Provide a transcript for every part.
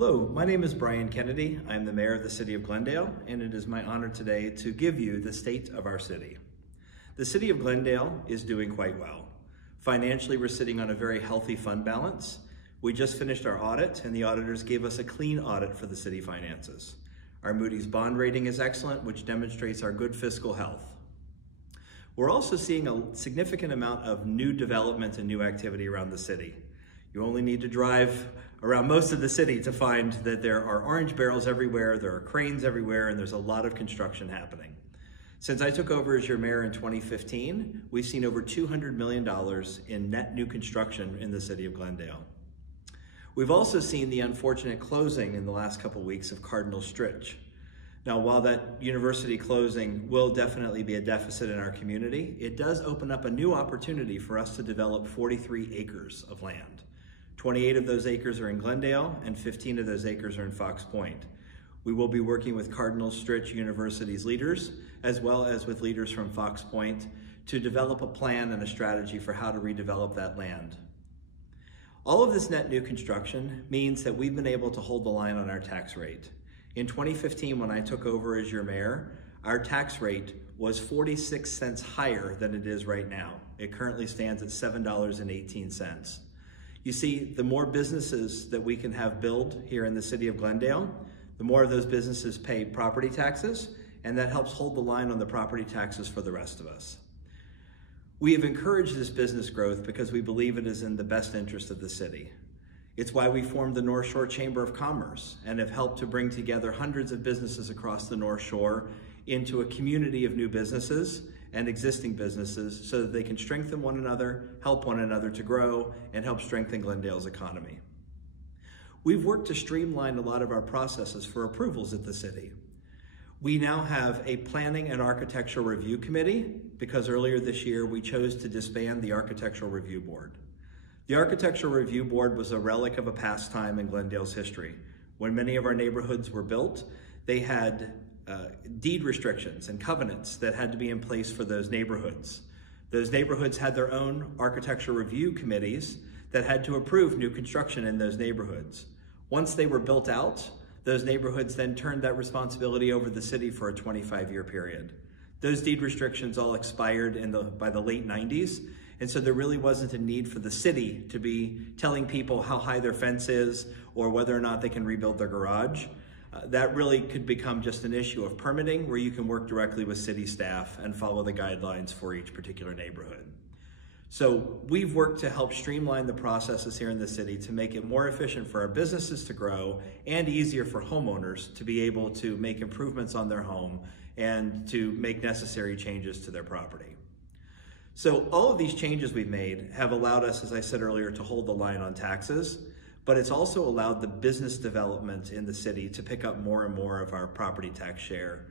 Hello, my name is Brian Kennedy. I'm the mayor of the city of Glendale, and it is my honor today to give you the state of our city. The city of Glendale is doing quite well. Financially, we're sitting on a very healthy fund balance. We just finished our audit, and the auditors gave us a clean audit for the city finances. Our Moody's bond rating is excellent, which demonstrates our good fiscal health. We're also seeing a significant amount of new development and new activity around the city. You only need to drive around most of the city to find that there are orange barrels everywhere, there are cranes everywhere, and there's a lot of construction happening. Since I took over as your mayor in 2015, we've seen over $200 million in net new construction in the city of Glendale. We've also seen the unfortunate closing in the last couple weeks of Cardinal Stritch. Now, while that university closing will definitely be a deficit in our community, it does open up a new opportunity for us to develop 43 acres of land. 28 of those acres are in Glendale, and 15 of those acres are in Fox Point. We will be working with Cardinal Stritch University's leaders, as well as with leaders from Fox Point, to develop a plan and a strategy for how to redevelop that land. All of this net new construction means that we've been able to hold the line on our tax rate. In 2015, when I took over as your mayor, our tax rate was 46 cents higher than it is right now. It currently stands at $7.18. You see, the more businesses that we can have build here in the city of Glendale, the more of those businesses pay property taxes, and that helps hold the line on the property taxes for the rest of us. We have encouraged this business growth because we believe it is in the best interest of the city. It's why we formed the North Shore Chamber of Commerce and have helped to bring together hundreds of businesses across the North Shore into a community of new businesses and existing businesses so that they can strengthen one another, help one another to grow, and help strengthen Glendale's economy. We've worked to streamline a lot of our processes for approvals at the city. We now have a planning and architectural review committee because earlier this year we chose to disband the architectural review board. The architectural review board was a relic of a past time in Glendale's history. When many of our neighborhoods were built, they had deed restrictions and covenants that had to be in place for those neighborhoods. Those neighborhoods had their own architectural review committees that had to approve new construction in those neighborhoods. Once they were built out, those neighborhoods then turned that responsibility over to the city for a 25-year period. Those deed restrictions all expired by the late 90s, and so there really wasn't a need for the city to be telling people how high their fence is or whether or not they can rebuild their garage. That really could become just an issue of permitting where you can work directly with city staff and follow the guidelines for each particular neighborhood. So we've worked to help streamline the processes here in the city to make it more efficient for our businesses to grow and easier for homeowners to be able to make improvements on their home and to make necessary changes to their property. So all of these changes we've made have allowed us, as I said earlier, to hold the line on taxes, but it's also allowed the business development in the city to pick up more and more of our property tax share.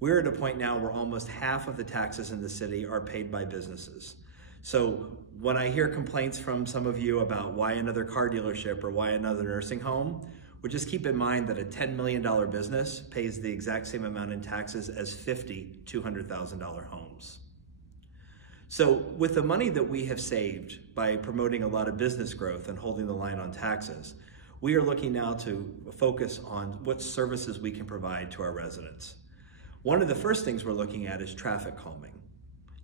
We're at a point now where almost half of the taxes in the city are paid by businesses. So when I hear complaints from some of you about why another car dealership or why another nursing home, well, just keep in mind that a $10 million business pays the exact same amount in taxes as 50 $200,000 homes. So with the money that we have saved by promoting a lot of business growth and holding the line on taxes, we are looking now to focus on what services we can provide to our residents. One of the first things we're looking at is traffic calming.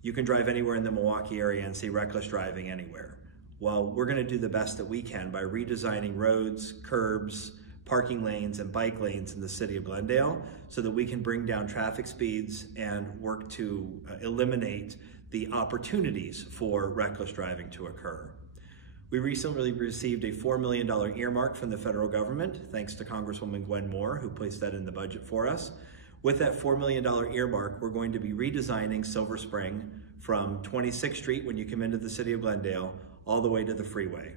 You can drive anywhere in the Milwaukee area and see reckless driving anywhere. Well, we're going to do the best that we can by redesigning roads, curbs, parking lanes, and bike lanes in the city of Glendale so that we can bring down traffic speeds and work to eliminate the opportunities for reckless driving to occur. We recently received a $4 million earmark from the federal government, thanks to Congresswoman Gwen Moore, who placed that in the budget for us. With that $4 million earmark, we're going to be redesigning Silver Spring from 26th Street when you come into the city of Glendale all the way to the freeway.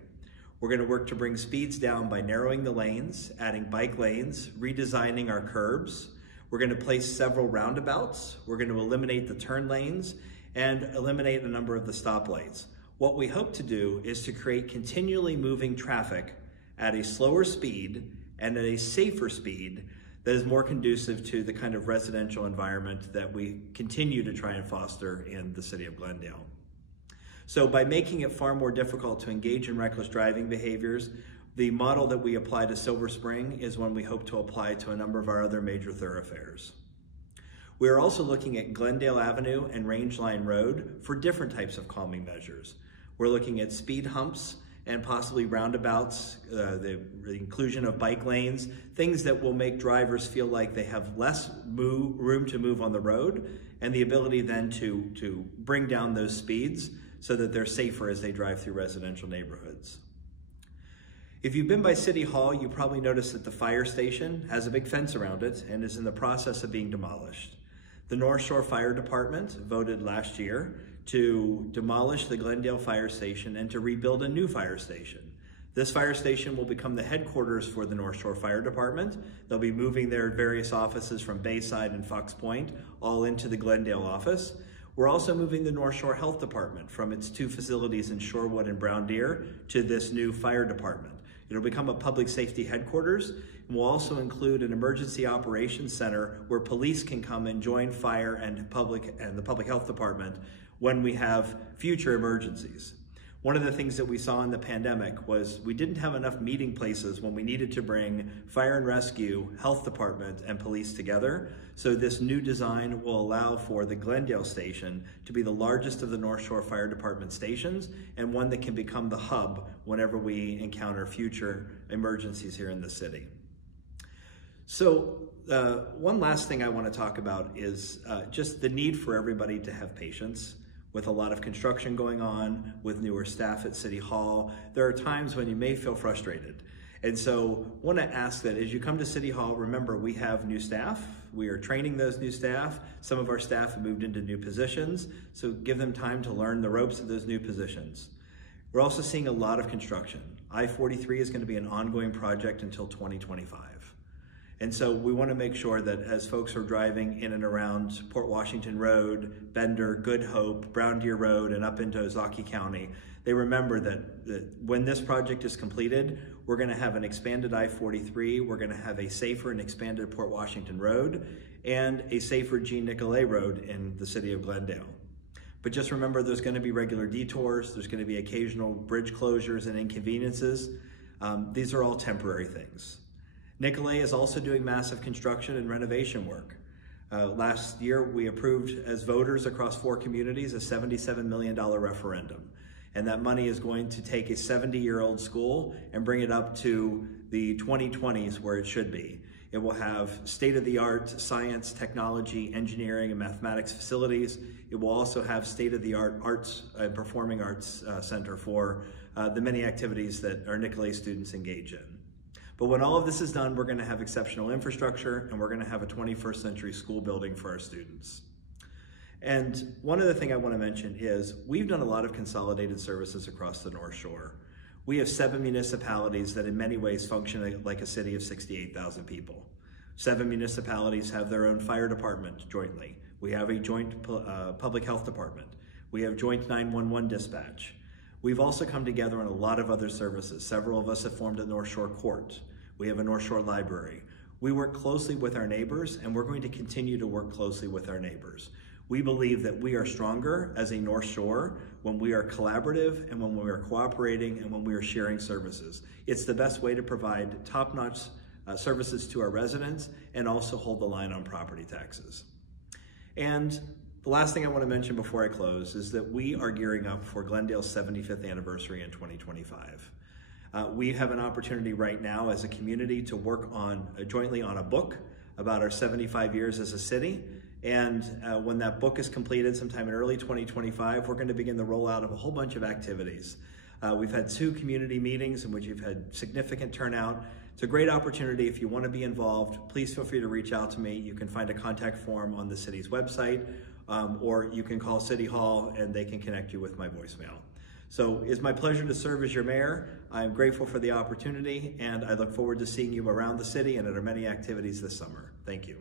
We're going to work to bring speeds down by narrowing the lanes, adding bike lanes, redesigning our curbs. We're going to place several roundabouts. We're going to eliminate the turn lanes and eliminate a number of the stoplights. What we hope to do is to create continually moving traffic at a slower speed and at a safer speed that is more conducive to the kind of residential environment that we continue to try and foster in the city of Glendale. So by making it far more difficult to engage in reckless driving behaviors, The model that we apply to Silver Spring is one we hope to apply to a number of our other major thoroughfares. We are also looking at Glendale Avenue and Rangeline Road for different types of calming measures. We're looking at speed humps and possibly roundabouts, the inclusion of bike lanes, things that will make drivers feel like they have less room to move on the road, and the ability then to bring down those speeds so that they're safer as they drive through residential neighborhoods. If you've been by City Hall, you probably noticed that the fire station has a big fence around it and is in the process of being demolished. The North Shore Fire Department voted last year to demolish the Glendale Fire Station and to rebuild a new fire station. This fire station will become the headquarters for the North Shore Fire Department. They'll be moving their various offices from Bayside and Fox Point all into the Glendale office. We're also moving the North Shore Health Department from its 2 facilities in Shorewood and Brown Deer to this new fire department. It'll become a public safety headquarters, and will also include an emergency operations center where police can come and join fire and the public health department when we have future emergencies. One of the things that we saw in the pandemic was we didn't have enough meeting places when we needed to bring fire and rescue, health department, and police together. So this new design will allow for the Glendale station to be the largest of the North Shore Fire Department stations, and one that can become the hub whenever we encounter future emergencies here in the city. So one last thing I want to talk about is just the need for everybody to have patience. With a lot of construction going on, with newer staff at City Hall, there are times when you may feel frustrated. And so I want to ask that as you come to City Hall, remember we have new staff. We are training those new staff. Some of our staff have moved into new positions, so give them time to learn the ropes of those new positions. We're also seeing a lot of construction. I-43 is going to be an ongoing project until 2025. And so we want to make sure that as folks are driving in and around Port Washington Road, Bender, Good Hope, Brown Deer Road, and up into Ozaukee County, they remember that when this project is completed, we're going to have an expanded I-43, we're going to have a safer and expanded Port Washington Road, and a safer Jean Nicolet Road in the city of Glendale. But just remember there's going to be regular detours, there's going to be occasional bridge closures and inconveniences. These are all temporary things. Nicolet is also doing massive construction and renovation work. Last year, we approved as voters across 4 communities a $77 million referendum. And that money is going to take a 70-year-old school and bring it up to the 2020s where it should be. It will have state-of-the-art science, technology, engineering, and mathematics facilities. It will also have state-of-the-art arts and performing arts center for the many activities that our Nicolet students engage in. But when all of this is done, we're going to have exceptional infrastructure, and we're going to have a 21st century school building for our students. And one other thing I want to mention is we've done a lot of consolidated services across the North Shore. We have 7 municipalities that in many ways function like a city of 68,000 people. 7 municipalities have their own fire department jointly. We have a joint public health department. We have joint 911 dispatch. We've also come together on a lot of other services. Several of us have formed a North Shore Court. We have a North Shore Library. We work closely with our neighbors, and we're going to continue to work closely with our neighbors. We believe that we are stronger as a North Shore when we are collaborative and when we are cooperating and when we are sharing services. It's the best way to provide top-notch services to our residents and also hold the line on property taxes. And the last thing I want to mention before I close is that we are gearing up for Glendale's 75th anniversary in 2025. We have an opportunity right now as a community to work jointly on a book about our 75 years as a city. And when that book is completed sometime in early 2025, we're going to begin the rollout of a whole bunch of activities. We've had 2 community meetings in which you've had significant turnout. It's a great opportunity. If you want to be involved, please feel free to reach out to me. You can find a contact form on the city's website, or you can call City Hall and they can connect you with my voicemail. So it's my pleasure to serve as your mayor. I'm grateful for the opportunity, and I look forward to seeing you around the city and at our many activities this summer. Thank you.